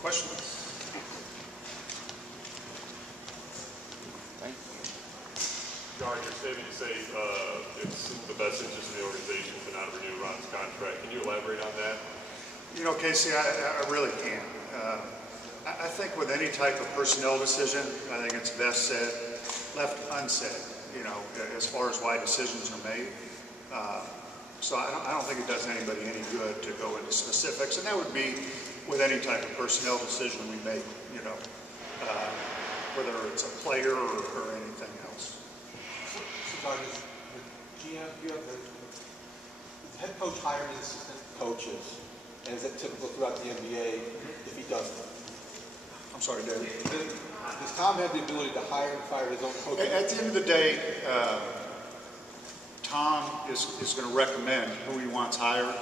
Questions? Thank you. Gar, your statement, you say it's the best interest of the organization to not renew Ron's contract. Can you elaborate on that? You know, Casey, I really can't. I think with any type of personnel decision, I think it's best said, left unsaid, you know, as far as why decisions are made. So I don't think it does anybody any good to go into specifics, and that would be with any type of personnel decision we make, you know, whether it's a player or anything else. So, the GM, you have the head coach hires assistant coaches, and is that typical throughout the NBA if he doesn't? I'm sorry, David. Does Tom have the ability to hire and fire his own coaches? At the end of the day, Tom is going to recommend who he wants hired.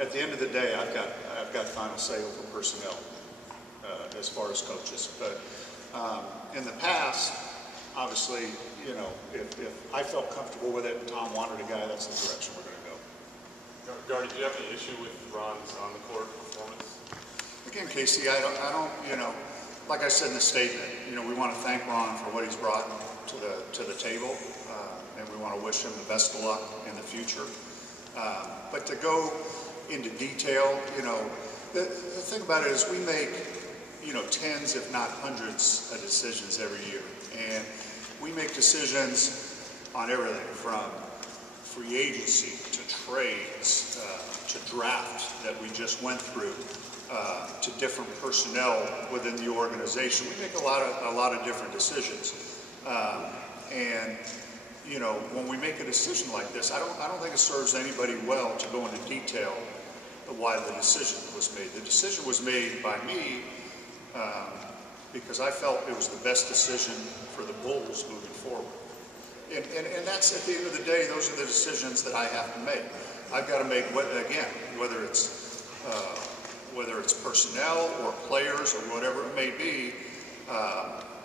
At the end of the day, I've got final say over personnel as far as coaches. But in the past, obviously, you know, if I felt comfortable with it and Tom wanted a guy, that's the direction we're going to go. Gar, did you have any issue with Ron's on-the-court performance? Again, Casey, I don't, you know, like I said in the statement, you know, we want to thank Ron for what he's brought to the table, and we want to wish him the best of luck in the future. But to go into detail, you know, the thing about it is we make, you know, tens if not hundreds of decisions every year, and we make decisions on everything from free agency to trades to draft that we just went through, to different personnel within the organization. We make a lot of different decisions, and you know, when we make a decision like this, I don't think it serves anybody well to go into detail of why the decision was made. The decision was made by me because I felt it was the best decision for the Bulls moving forward. And that's, at the end of the day, those are the decisions that I have to make. I've got to make, again, whether it's personnel or players or whatever it may be,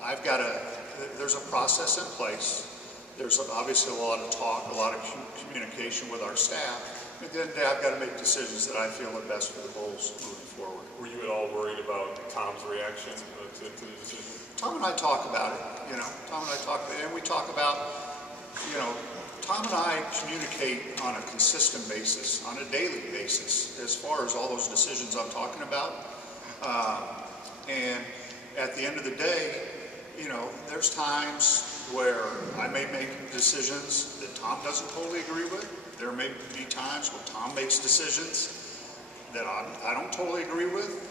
I've got to, there's a process in place. There's obviously a lot of talk, a lot of communication with our staff. At the end of the day, I've got to make decisions that I feel are best for the Bulls moving forward. Were you at all worried about Tom's reaction to the decision? Tom and I talk about it, you know. Tom and I talk, and we talk about, you know, Tom and I communicate on a consistent basis, on a daily basis, as far as all those decisions I'm talking about. And at the end of the day, you know, there's times where I may make decisions that Tom doesn't totally agree with. There may be times where Tom makes decisions that I don't totally agree with.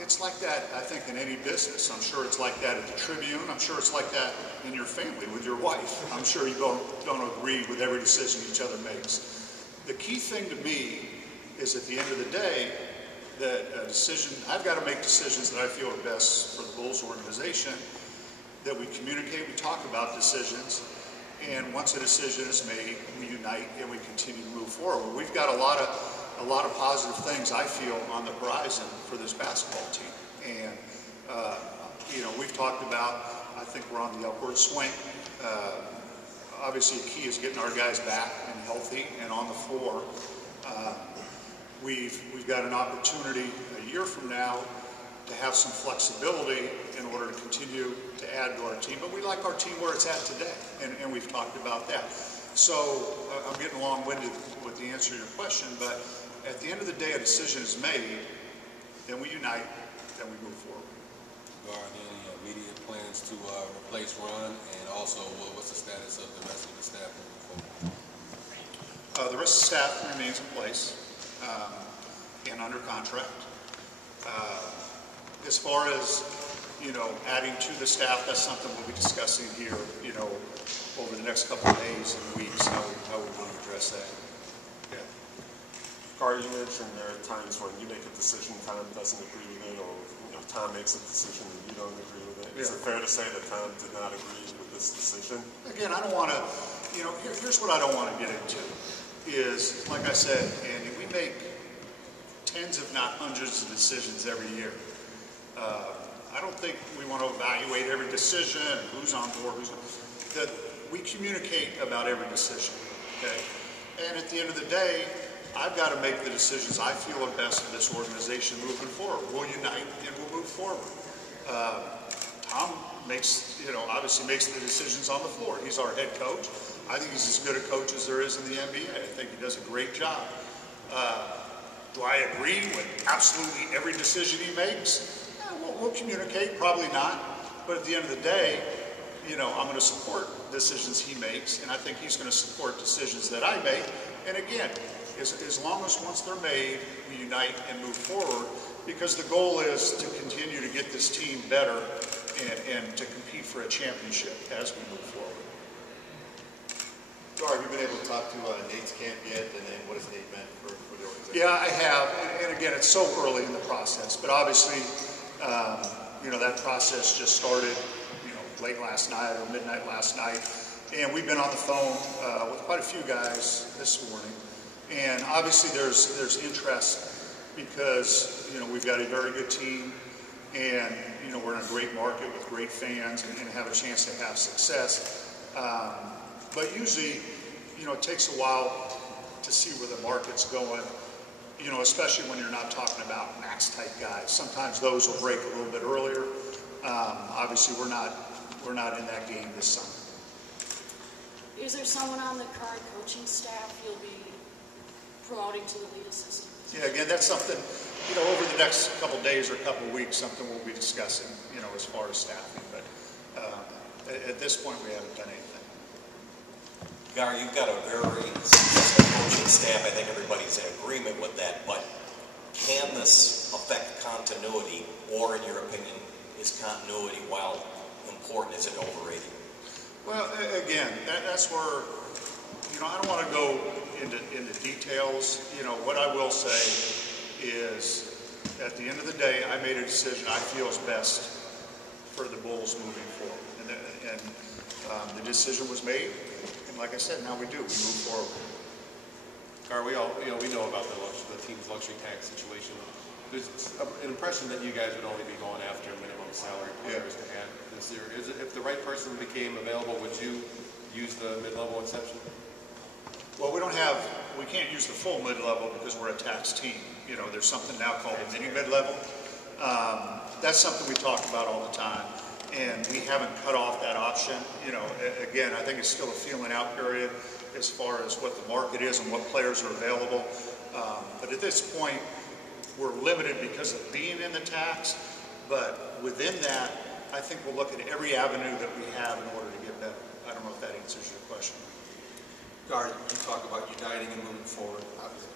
It's like that, I think, in any business. I'm sure it's like that at the Tribune. I'm sure it's like that in your family with your wife. I'm sure you don't agree with every decision each other makes. The key thing to me is, at the end of the day, that a decision, I've got to make decisions that I feel are best for the Bulls organization, that we communicate, we talk about decisions, and once a decision is made, we unite and we continue to move forward. We've got a lot of positive things, I feel, on the horizon for this basketball team. And, you know, we've talked about, I think we're on the upward swing. Obviously, the key is getting our guys back and healthy and on the floor. We've got an opportunity a year from now to have some flexibility in order to continue to add to our team. But we like our team where it's at today, and we've talked about that. So I'm getting long-winded with the answer to your question, but at the end of the day, a decision is made, then we unite, then we move forward. Are there any immediate plans to replace Ron, and also what's the status of the rest of the staff moving forward? The rest of the staff remains in place and under contract. As far as, you know, adding to the staff, that's something we'll be discussing here, you know, over the next couple of days and weeks, how we want to address that. Yeah. Gar, you mentioned there are times when you make a decision, Tom doesn't agree with it, or you know, Tom makes a decision and you don't agree with it. Yeah. Is it fair to say that Tom did not agree with this decision? Again, I don't want to, you know, here's what I don't want to get into, is, like I said, Andy, we make tens if not hundreds of decisions every year. I don't think we want to evaluate every decision, who's on board, who's not. That we communicate about every decision, okay? And at the end of the day, I've got to make the decisions I feel are best for this organization moving forward. We'll unite and we'll move move forward. Tom makes, obviously makes the decisions on the floor. He's our head coach. I think he's as good a coach as there is in the NBA. I think he does a great job. Do I agree with absolutely every decision he makes? We'll communicate, probably not. But at the end of the day, I'm going to support decisions he makes, and I think he's going to support decisions that I make. And again, as long as once they're made, we unite and move forward, because the goal is to continue to get this team better and to compete for a championship as we move forward. Gar, have you been able to talk to Nate's camp yet, and what has Nate meant for the organization? Yeah, I have, and again, it's so early in the process, but obviously, that process just started, late last night or midnight last night, and we've been on the phone with quite a few guys this morning, and obviously there's interest because, we've got a very good team, and, we're in a great market with great fans and have a chance to have success. But usually, it takes a while to see where the market's going, especially when you're not talking about max-type guys. Sometimes those will break a little bit earlier. Obviously, we're not in that game this summer. Is there someone on the current coaching staff you'll be promoting to the lead assistant? Yeah, again, that's something, over the next couple days or couple weeks, something we'll be discussing, as far as staffing. But at this point, we haven't done anything. Gar, you've got a very successful coaching staff. I think everybody's in agreement with that. But can this affect continuity, or in your opinion, is continuity, while important, is it overrated? Well, again, that's where, I don't want to go into details. What I will say is, at the end of the day, I made a decision I feel is best for the Bulls moving forward. And the decision was made, and like I said, now we move forward. Gar, we know about the team's luxury tax situation. There's an impression that you guys would only be going after minimum salary players to add. If the right person became available, would you use the mid-level exception? Well, we can't use the full mid-level because we're a tax team. There's something now called a mini mid-level. That's something we talk about all the time, and we haven't cut off that option. Again, I think it's still a feeling out period as far as what the market is and what players are available. But at this point, we're limited because of being in the tax, but within that, I think we'll look at every avenue that we have in order to get better. I don't know if that answers your question. Gar, you talk about uniting and moving forward.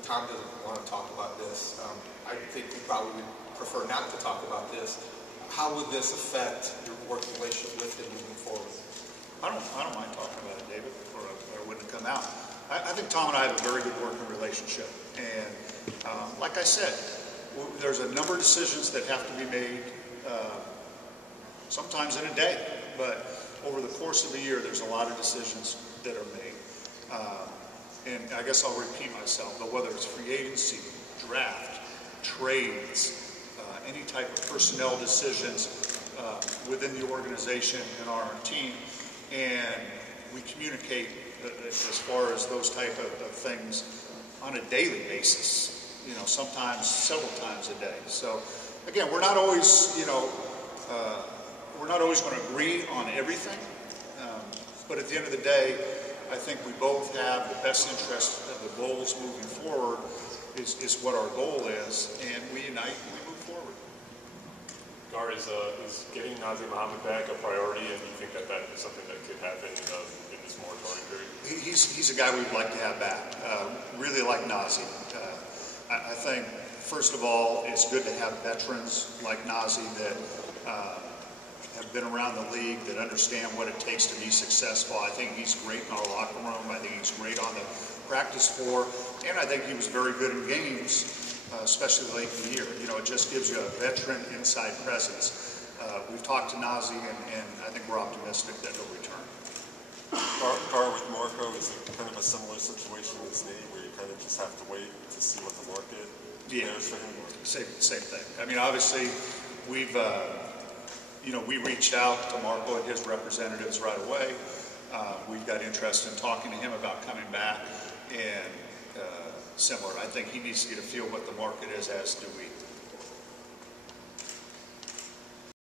Tom doesn't want to talk about this. I think he probably would prefer not to talk about this. How would this affect your working relationship with him moving forward? I don't mind talking about it, David, or it wouldn't come out. I think Tom and I have a very good working relationship. And like I said, there's a number of decisions that have to be made, sometimes in a day. But over the course of the year, there's a lot of decisions that are made. And I guess I'll repeat myself, but whether it's free agency, draft, trades, any type of personnel decisions within the organization and our team, and we communicate as far as those type of things on a daily basis, sometimes several times a day. So again, we're not always, we're not always going to agree on everything, but at the end of the day, I think we both have the best interest of the Bulls moving forward is what our goal is, and we unite and we move forward. Gar, is getting Nazir Muhammad back a priority, and do you think that is something that could happen in this moratorium period? He's a guy we'd like to have back. Really like Nazir. I think, first of all, it's good to have veterans like Nazir that have been around the league, that understand what it takes to be successful. I think he's great in our locker room. I think he's great on the practice floor. And I think he was very good in games, especially late in the year. It just gives you a veteran inside presence. We've talked to Nazir, and I think we're optimistic that he'll return. Gar, with Marco, is it kind of a similar situation as Nate, where you kind of just have to wait to see what the market bears for him? Same thing. I mean, obviously, we reached out to Marco and his representatives right away. We've got interest in talking to him about coming back, and similar. I think he needs to get a feel what the market is, as do we.